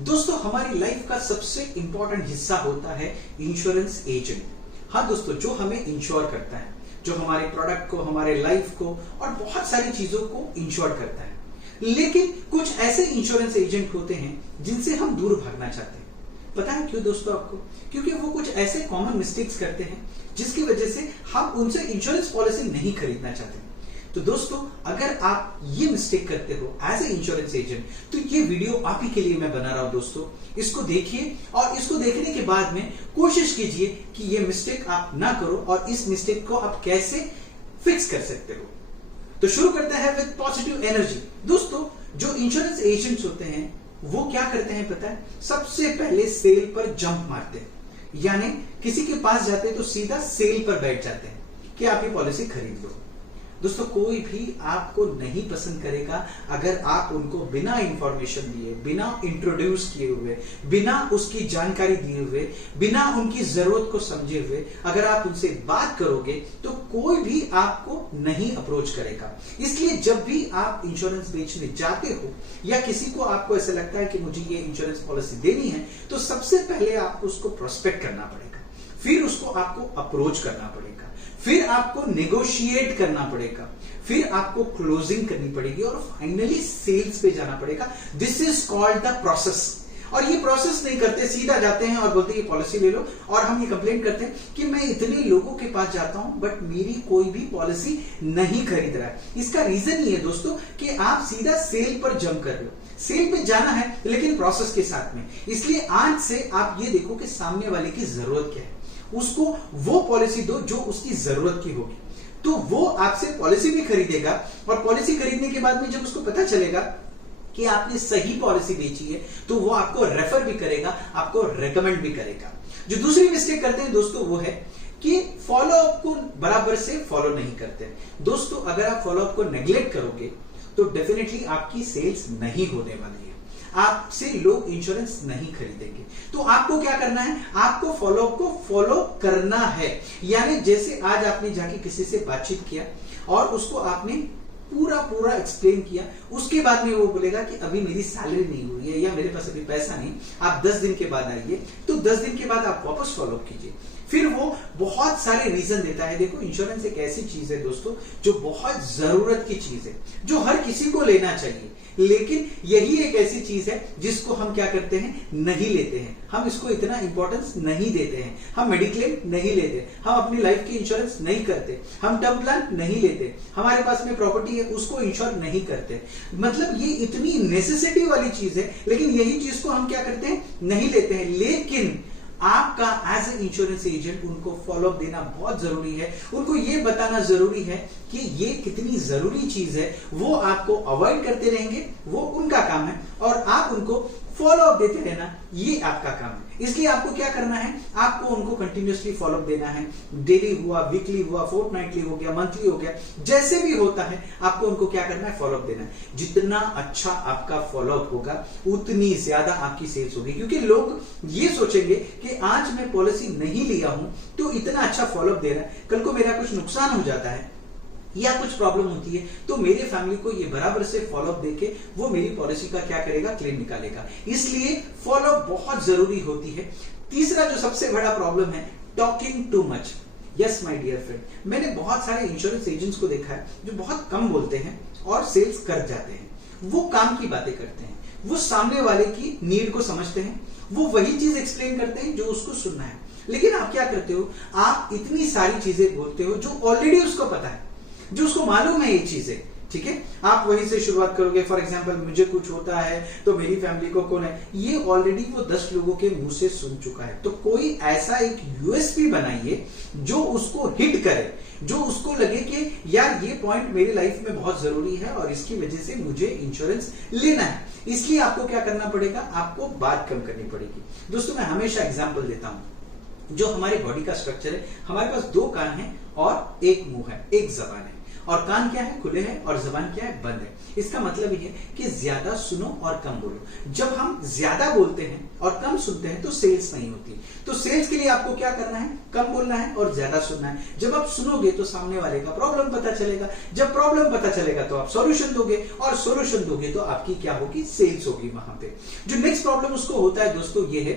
दोस्तों हमारी लाइफ का सबसे इंपॉर्टेंट हिस्सा होता है इंश्योरेंस एजेंट। हाँ दोस्तों, जो हमें इंश्योर करता है, जो हमारे प्रोडक्ट को, हमारे लाइफ को और बहुत सारी चीजों को इंश्योर करता है। लेकिन कुछ ऐसे इंश्योरेंस एजेंट होते हैं जिनसे हम दूर भागना चाहते हैं। पता है क्यों दोस्तों आपको? क्योंकि वो कुछ ऐसे कॉमन मिस्टेक्स करते हैं जिसकी वजह से हम उनसे इंश्योरेंस पॉलिसी नहीं खरीदना चाहते। तो दोस्तों, अगर आप ये मिस्टेक करते हो एज ए इंश्योरेंस एजेंट, तो ये वीडियो आप ही के लिए मैं बना रहा हूं दोस्तों। इसको देखिए और इसको देखने के बाद में कोशिश कीजिए कि ये मिस्टेक आप ना करो और इस मिस्टेक को आप कैसे फिक्स कर सकते हो। तो शुरू करते हैं विद पॉजिटिव एनर्जी। दोस्तों, जो इंश्योरेंस एजेंट्स होते हैं वो क्या करते हैं पता है? सबसे पहले सेल पर जंप मारते हैं, यानी किसी के पास जाते हैं तो सीधा सेल पर बैठ जाते हैं कि आप ये पॉलिसी खरीद लो। दोस्तों, कोई भी आपको नहीं पसंद करेगा अगर आप उनको बिना इंफॉर्मेशन दिए, बिना इंट्रोड्यूस किए हुए, बिना उसकी जानकारी दिए हुए, बिना उनकी जरूरत को समझे हुए अगर आप उनसे बात करोगे तो कोई भी आपको नहीं अप्रोच करेगा। इसलिए जब भी आप इंश्योरेंस बेचने जाते हो या किसी को आपको ऐसा लगता है कि मुझे ये इंश्योरेंस पॉलिसी देनी है, तो सबसे पहले आपको उसको प्रोस्पेक्ट करना पड़ेगा, फिर उसको आपको अप्रोच करना पड़ेगा, फिर आपको नेगोशिएट करना पड़ेगा, फिर आपको क्लोजिंग करनी पड़ेगी और फाइनली सेल्स पे जाना पड़ेगा। This is called the process. और ये प्रोसेस नहीं करते, सीधा जाते हैं और बोलते हैं ये पॉलिसी ले लो। और हम ये कंप्लेंट करते हैं कि मैं इतने लोगों के पास जाता हूं बट मेरी कोई भी पॉलिसी नहीं खरीद रहा है। इसका रीजन ये है दोस्तों कि आप सीधा सेल पर जंप कर रहे हो। सेल पे जाना है लेकिन प्रोसेस के साथ में। इसलिए आज से आप ये देखो कि सामने वाले की जरूरत क्या है, उसको वो पॉलिसी दो जो उसकी जरूरत की होगी, तो वो आपसे पॉलिसी भी खरीदेगा। और पॉलिसी खरीदने के बाद में जब उसको पता चलेगा कि आपने सही पॉलिसी बेची है तो वो आपको रेफर भी करेगा, आपको रेकमेंड भी करेगा। जो दूसरी मिस्टेक करते हैं दोस्तों वो है कि फॉलोअप को बराबर से फॉलो नहीं करते। दोस्तों, अगर आप फॉलोअप को नेग्लेक्ट करोगे तो डेफिनेटली आपकी सेल्स नहीं होने वाली है, आपसे लोग इंश्योरेंस नहीं खरीदेंगे। तो आपको क्या करना है? आपको फॉलोअप को फॉलो करना है। यानी जैसे आज आपने जाके किसी से बातचीत किया और उसको आपने पूरा एक्सप्लेन किया, उसके बाद में वो बोलेगा कि अभी मेरी सैलरी नहीं हुई है या मेरे पास अभी पैसा नहीं, आप 10 दिन के बाद आइए। तो 10 दिन के बाद आप वापस फॉलोअप कीजिए। फिर वो बहुत सारे रीजन देता है। देखो, इंश्योरेंस एक ऐसी चीज है दोस्तों जो बहुत जरूरत की चीज है, जो हर किसी को लेना चाहिए। लेकिन यही एक ऐसी चीज है जिसको हम क्या करते हैं? नहीं लेते हैं। हम इसको इतना इंपॉर्टेंस नहीं देते हैं। हम मेडिक्लेम नहीं लेते, हम अपनी लाइफ की इंश्योरेंस नहीं करते, हम टर्म प्लान नहीं लेते, हमारे पास में प्रॉपर्टी है उसको इंश्योर नहीं करते। मतलब ये इतनी नेसेसिटी वाली चीज है, लेकिन यही चीज को हम क्या करते हैं? नहीं लेते हैं। लेकिन आपका एज ए इंश्योरेंस एजेंट उनको फॉलोअप देना बहुत जरूरी है, उनको ये बताना जरूरी है कि ये कितनी जरूरी चीज है। वो आपको अवॉइड करते रहेंगे, वो उनका काम है, और आप उनको फॉलोअप देते रहना, ये आपका काम है। इसलिए आपको क्या करना है? आपको उनको कंटिन्यूअसली फॉलोअप देना है। डेली हुआ, वीकली हुआ, फोर्टनाइटली हो गया, मंथली हो गया, जैसे भी होता है आपको उनको क्या करना है? फॉलोअप देना है। जितना अच्छा आपका फॉलोअप होगा उतनी ज्यादा आपकी सेल्स होगी, क्योंकि लोग ये सोचेंगे कि आज मैं पॉलिसी नहीं लिया हूं तो इतना अच्छा फॉलोअप दे रहा है, कल को मेरा कुछ नुकसान हो जाता है या कुछ प्रॉब्लम होती है तो मेरे फैमिली को ये बराबर से फॉलोअप देके वो मेरी पॉलिसी का क्या करेगा? क्लेम निकालेगा। इसलिए फॉलोअप बहुत जरूरी होती है। तीसरा जो सबसे बड़ा प्रॉब्लम है, talking too much. Yes my dear friend, मैंने बहुत सारे इंश्योरेंस एजेंट्स को देखा है जो बहुत कम बोलते हैं और सेल्स कर जाते हैं। वो काम की बातें करते हैं, वो सामने वाले की नीड को समझते हैं, वो वही चीज एक्सप्लेन करते हैं जो उसको सुनना है। लेकिन आप क्या करते हो? आप इतनी सारी चीजें बोलते हो जो ऑलरेडी उसको पता है, जो उसको मालूम है ये चीजें, ठीक है? आप वहीं से शुरुआत करोगे। फॉर एग्जांपल, मुझे कुछ होता है तो मेरी फैमिली को कौन है, ये ऑलरेडी वो 10 लोगों के मुंह से सुन चुका है। तो कोई ऐसा एक यूएसपी बनाइए जो उसको हिट करे, जो उसको लगे कि यार ये पॉइंट मेरी लाइफ में बहुत जरूरी है और इसकी वजह से मुझे इंश्योरेंस लेना है। इसलिए आपको क्या करना पड़ेगा? आपको बात कम करनी पड़ेगी। दोस्तों, मैं हमेशा एग्जाम्पल देता हूं। जो हमारे बॉडी का स्ट्रक्चर है, हमारे पास 2 कान हैं और 1 मुंह है, 1 जबान है। और कान क्या है, खुले हैं, और जबान क्या है, बंद है। इसका मतलब ये है कि ज्यादा सुनो और कम बोलो। जब हम ज्यादा बोलते हैं और कम सुनते हैं तो सेल्स नहीं होती। तो सेल्स के लिए आपको क्या करना है, कम बोलना है और ज्यादा सुनना है। जब आप सुनोगे तो सामने वाले का प्रॉब्लम पता चलेगा, जब प्रॉब्लम पता चलेगा तो आप सॉल्यूशन दोगे, और सॉल्यूशन दोगे तो आपकी क्या होगी, सेल्स होगी वहां पे। जो नेक्स्ट प्रॉब्लम उसको होता है दोस्तों ये है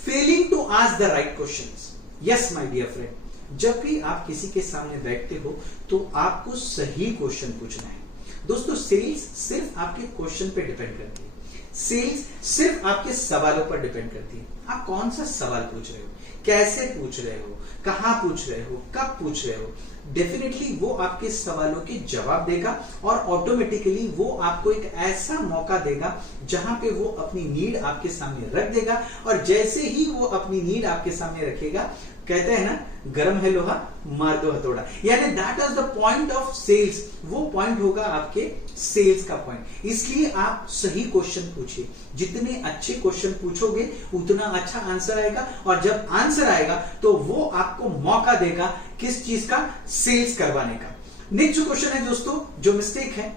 failing to ask the right questions. Yes my dear friend, जब भी आप किसी के सामने बैठते हो तो आपको सही क्वेश्चन पूछना है। दोस्तों सेल्स सिर्फ आपके क्वेश्चन पे डिपेंड करती है, सेल्स सिर्फ आपके सवालों पर डिपेंड करती है। आप कौन सा सवाल पूछ रहे हो, कैसे पूछ रहे हो, कहां पूछ रहे हो, कब पूछ रहे हो, डेफिनेटली वो आपके सवालों के जवाब देगा और ऑटोमेटिकली वो आपको एक ऐसा मौका देगा जहां पे वो अपनी नीड आपके सामने रख देगा। और जैसे ही वो अपनी नीड आपके सामने रखेगा, कहते हैं ना, गरम है लोहा मार दो हथौड़ा, यानी that is the point of sales. वो पॉइंट होगा आपके सेल्स का पॉइंट। इसलिए आप सही क्वेश्चन पूछिए। जितने अच्छे क्वेश्चन पूछोगे उतना अच्छा आंसर आएगा, और जब आंसर आएगा तो वो आपको मौका देगा किस चीज का, सेल्स करवाने का। नेक्स्ट जो क्वेश्चन है दोस्तों, जो मिस्टेक है,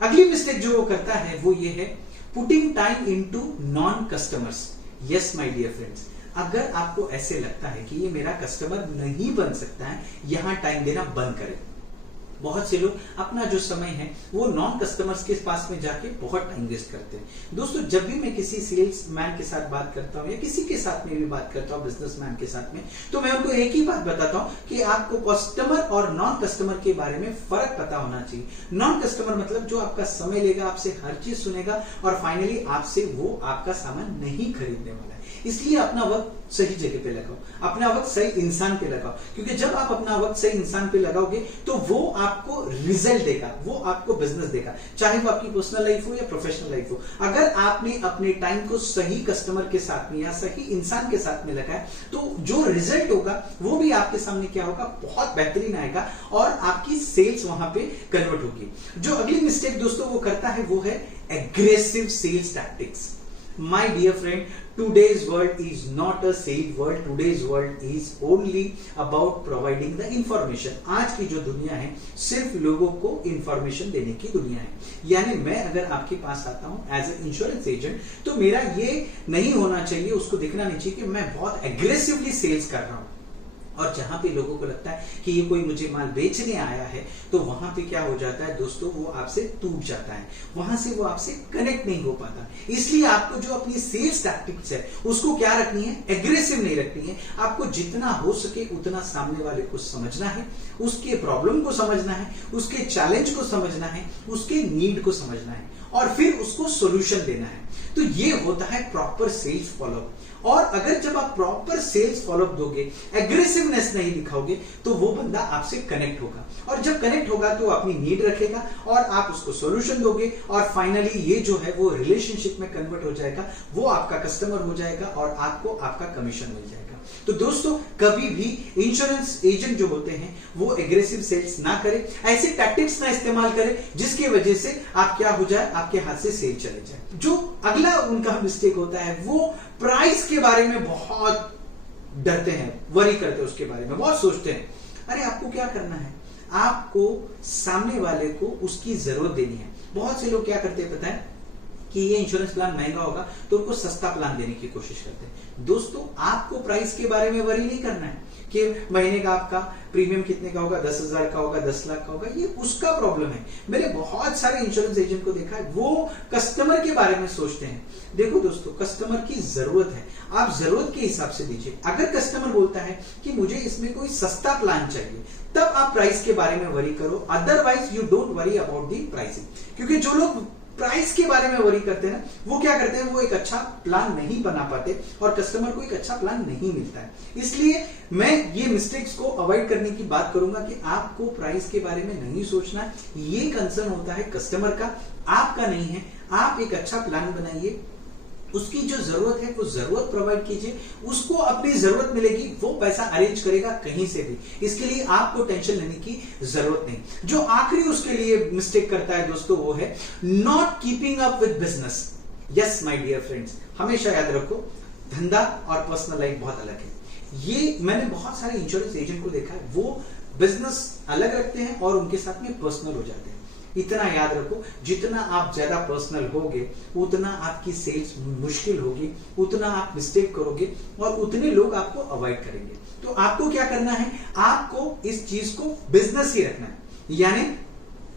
अगली मिस्टेक जो वो करता है वो ये है putting time into non customers. Yes my dear friends, अगर आपको ऐसे लगता है कि ये मेरा कस्टमर नहीं बन सकता है, यहां टाइम देना बंद करें। बहुत से लोग अपना जो समय है वो नॉन कस्टमर्स के पास में जाके बहुत टाइम वेस्ट करते हैं। दोस्तों जब भी मैं किसी सेल्स मैन के साथ बात करता हूं या किसी के साथ में भी बात करता हूं, बिजनेसमैन के साथ में, तो मैं उनको एक ही बात बताता हूं कि आपको कस्टमर और नॉन कस्टमर के बारे में फर्क पता होना चाहिए। नॉन कस्टमर मतलब जो आपका समय लेगा, आपसे हर चीज सुनेगा और फाइनली आपसे वो आपका सामान नहीं खरीदने वाला है। इसलिए अपना वक्त सही जगह पे लगाओ, अपना वक्त सही इंसान पे लगाओ, क्योंकि जब आप अपना वक्त सही इंसान पे लगाओगे तो वो आपको रिजल्ट देगा, वो आपको बिजनेस देगा, चाहे वो आपकी पर्सनल लाइफ हो या प्रोफेशनल लाइफ हो। अगर आपने अपने टाइम को सही कस्टमर के साथ में या सही इंसान के साथ में लगाया तो जो रिजल्ट होगा वो भी आपके सामने क्या होगा, बहुत बेहतरीन आएगा और आपकी सेल्स वहां पे कन्वर्ट होगी। जो अगली मिस्टेक दोस्तों वो करता है वो है aggressive sales tactics. My dear friend, today's world is not a sales world. Today's world is only about providing the information. आज की जो दुनिया है सिर्फ लोगों को इंफॉर्मेशन देने की दुनिया है। यानी मैं अगर आपके पास आता हूं एज ए इंश्योरेंस एजेंट तो मेरा ये नहीं होना चाहिए, उसको दिखना नहीं चाहिए कि मैं बहुत एग्रेसिवली सेल्स कर रहा हूं। और जहां पे लोगों को लगता है कि ये कोई मुझे माल बेचने आया है तो वहां पे क्या हो जाता है दोस्तों, वो आपसे टूट जाता है, वहां से वो आपसे कनेक्ट नहीं हो पाता। इसलिए आपको जो अपनी सेल्स टैक्टिक्स है उसको क्या रखनी है, एग्रेसिव नहीं रखनी है। आपको जितना हो सके उतना सामने वाले को समझना है, उसके प्रॉब्लम को समझना है, उसके चैलेंज को समझना है, उसके नीड को समझना है और फिर उसको सोल्यूशन देना है। तो ये होता है प्रॉपर सेल्स फॉलोअप। और अगर जब आप प्रॉपर सेल्स फॉलोअप दोगे, एग्रेसिवनेस नहीं दिखाओगे, तो वो बंदा आपसे कनेक्ट होगा और जब कनेक्ट होगा तो अपनी नीड रखेगा और आप उसको सॉल्यूशन दोगे और फाइनली ये जो है वो रिलेशनशिप में कन्वर्ट हो जाएगा, वो आपका कस्टमर हो जाएगा और आपको आपका कमीशन मिल जाएगा। तो दोस्तों कभी भी इंश्योरेंस एजेंट जो होते हैं वो एग्रेसिव सेल्स ना करें, ऐसे टैक्टिक्स ना इस्तेमाल करें जिसकी वजह से आप क्या हो जाए, आपके हाथ से सेल चले जाए। जो अगला उनका मिस्टेक होता है वो प्राइस के बारे में बहुत डरते हैं, वरी करते हैं, उसके बारे में बहुत सोचते हैं। अरे आपको क्या करना है, आपको सामने वाले को उसकी जरूरत देनी है। बहुत से लोग क्या करते हैं पता है कि ये इंश्योरेंस प्लान महंगा होगा तो उनको सस्ता प्लान देने की कोशिश करते हैं। दोस्तों आपको प्राइस के बारे में वरी नहीं करना है कि महीने का आपका प्रीमियम कितने का होगा, 10,000 का होगा, 10 लाख का होगा, ये उसका प्रॉब्लम है। मैंने बहुत सारे इंश्योरेंस एजेंट को देखा है वो कस्टमर के बारे में सोचते हैं। देखो दोस्तों कस्टमर की जरूरत है, आप जरूरत के हिसाब से दीजिए। अगर कस्टमर बोलता है कि मुझे इसमें कोई सस्ता प्लान चाहिए तब आप प्राइस के बारे में वरी करो, otherwise you don't worry about the pricing. क्योंकि जो लोग प्राइस के बारे में वरी करते हैं ना, वो क्या करते हैं, वो एक अच्छा प्लान नहीं बना पाते और कस्टमर को एक अच्छा प्लान नहीं मिलता है। इसलिए मैं ये मिस्टेक्स को अवॉइड करने की बात करूंगा कि आपको प्राइस के बारे में नहीं सोचना, ये कंसर्न होता है कस्टमर का, आपका नहीं है। आप एक अच्छा प्लान बनाइए, उसकी जो जरूरत है वो जरूरत प्रोवाइड कीजिए, उसको अपनी जरूरत मिलेगी, वो पैसा अरेंज करेगा कहीं से भी। इसके लिए आपको टेंशन लेने की जरूरत नहीं। जो आखिरी उसके लिए मिस्टेक करता है दोस्तों वो है not keeping up with business. Yes my dear friends, हमेशा याद रखो धंधा और पर्सनल लाइफ बहुत अलग है। ये मैंने बहुत सारे इंश्योरेंस एजेंट को देखा है, वो बिजनेस अलग रखते हैं और उनके साथ में पर्सनल हो जाते हैं। इतना याद रखो, जितना आप ज्यादा पर्सनल होगे उतना आपकी सेल्स मुश्किल होगी, उतना आप मिस्टेक करोगे और उतने लोग आपको अवॉइड करेंगे। तो आपको क्या करना है, आपको इस चीज को बिजनेस ही रखना है। यानी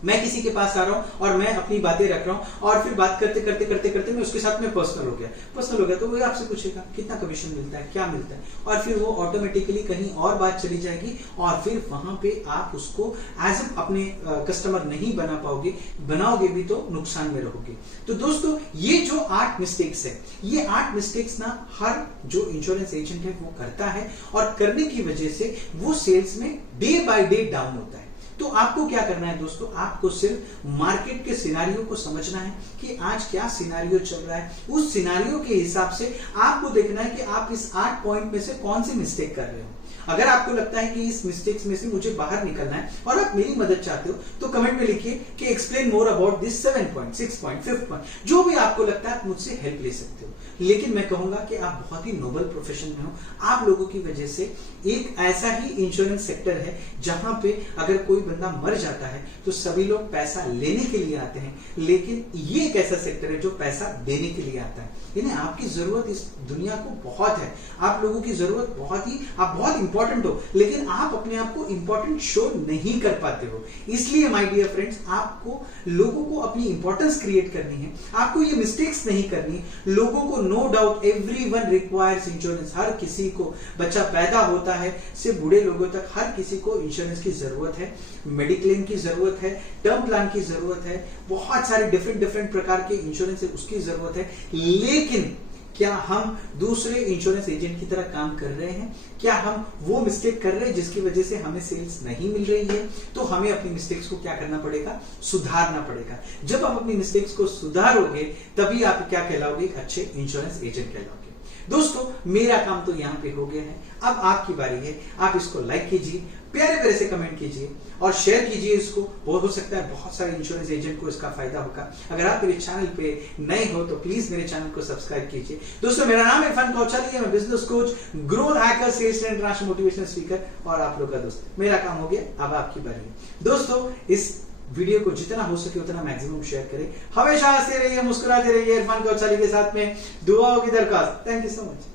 मैं किसी के पास आ रहा हूं और मैं अपनी बातें रख रहा हूं और फिर बात करते करते करते करते मैं उसके साथ में पर्सनल हो गया तो वो आपसे पूछेगा कितना कमीशन मिलता है, क्या मिलता है, और फिर वो ऑटोमेटिकली कहीं और बात चली जाएगी और फिर वहां पे आप उसको एज अपने कस्टमर नहीं बना पाओगे, बनाओगे भी तो नुकसान में रहोगे। तो दोस्तों ये जो 8 मिस्टेक्स है, ये 8 मिस्टेक्स ना हर जो इंश्योरेंस एजेंट है वो करता है और करने की वजह से वो सेल्स में डे बाय डे डाउन होता है। तो आपको क्या करना है दोस्तों, आपको सिर्फ मार्केट के सिनारियो को समझना है कि आज क्या सिनारियो चल रहा है, उस सिनारियो के हिसाब से आपको देखना है कि आप इस 8 पॉइंट में से कौन सी मिस्टेक कर रहे हो। अगर आपको लगता है कि इस मिस्टेक्स में से मुझे बाहर निकलना है और आप मेरी मदद चाहते हो तो कमेंट में लिखिए कि explain more about this 7 point, 6 point, 5 point, जो भी आपको लगता है आप मुझसे हेल्प ले सकते हो। लेकिन मैं कहूंगा कि आप बहुत ही नोबल प्रोफेशन में हो, आप लोगों की वजह से एक ऐसा ही इंश्योरेंस सेक्टर है जहां पे अगर कोई बंदा मर जाता है तो सभी लोग पैसा लेने के लिए आते हैं, लेकिन ये एक ऐसा सेक्टर है जो पैसा देने के लिए आता है। यानी आपकी जरूरत इस दुनिया को बहुत है, आप लोगों की जरूरत बहुत ही, आप बहुत इंपॉर्टेंट हो, लेकिन आप अपने आप को इंपॉर्टेंट शो नहीं कर पाते हो। इसलिए माय डियर फ्रेंड्स, आपको लोगों को अपनी इंपॉर्टेंस क्रिएट करनी है, आपको ये मिस्टेक्स नहीं करनी। लोगों को no doubt everyone requires insurance, हर किसी को, बच्चा पैदा होता है से बूढ़े लोगों तक हर किसी को इंश्योरेंस की जरूरत है, मेडिक्लेम की जरूरत है, टर्म प्लान की जरूरत है, बहुत सारे डिफरेंट प्रकार के इंश्योरेंस है उसकी जरूरत है। लेकिन क्या हम दूसरे इंश्योरेंस एजेंट की तरह काम कर रहे हैं? क्या हम वो मिस्टेक कर रहे हैं जिसकी वजह से हमें सेल्स नहीं मिल रही है? तो हमें अपनी मिस्टेक्स को क्या करना पड़ेगा, सुधारना पड़ेगा। जब आप अपनी मिस्टेक्स को सुधारोगे तभी आप क्या कहलाओगे, एक अच्छे इंश्योरेंस एजेंट कहलाओगे। दोस्तों मेरा काम तो यहां पे हो गया है, अब आपकी बारी है। आप इसको लाइक कीजिए, प्यारे प्यारे से कमेंट कीजिए और शेयर कीजिए इसको। हो सकता है बहुत सारे इंश्योरेंस एजेंट को इसका फायदा होगा। अगर आप मेरे चैनल पे नए हो तो प्लीज मेरे चैनल को सब्सक्राइब कीजिए। दोस्तों मेरा नाम इरफान कौचाली है, मैं business coach, growth hacker, sales trainer, international motivational speaker और आप लोग का दोस्त। मेरा काम हो गया, अब आपकी बारी है। दोस्तों इस वीडियो को जितना हो सके उतना मैक्सिमम शेयर करें। हमेशा हंसते रहिए, मुस्कुराते रहिए। इरफान कौचाली के साथ में दुआओं की दरख्वास्त। Thank you so much.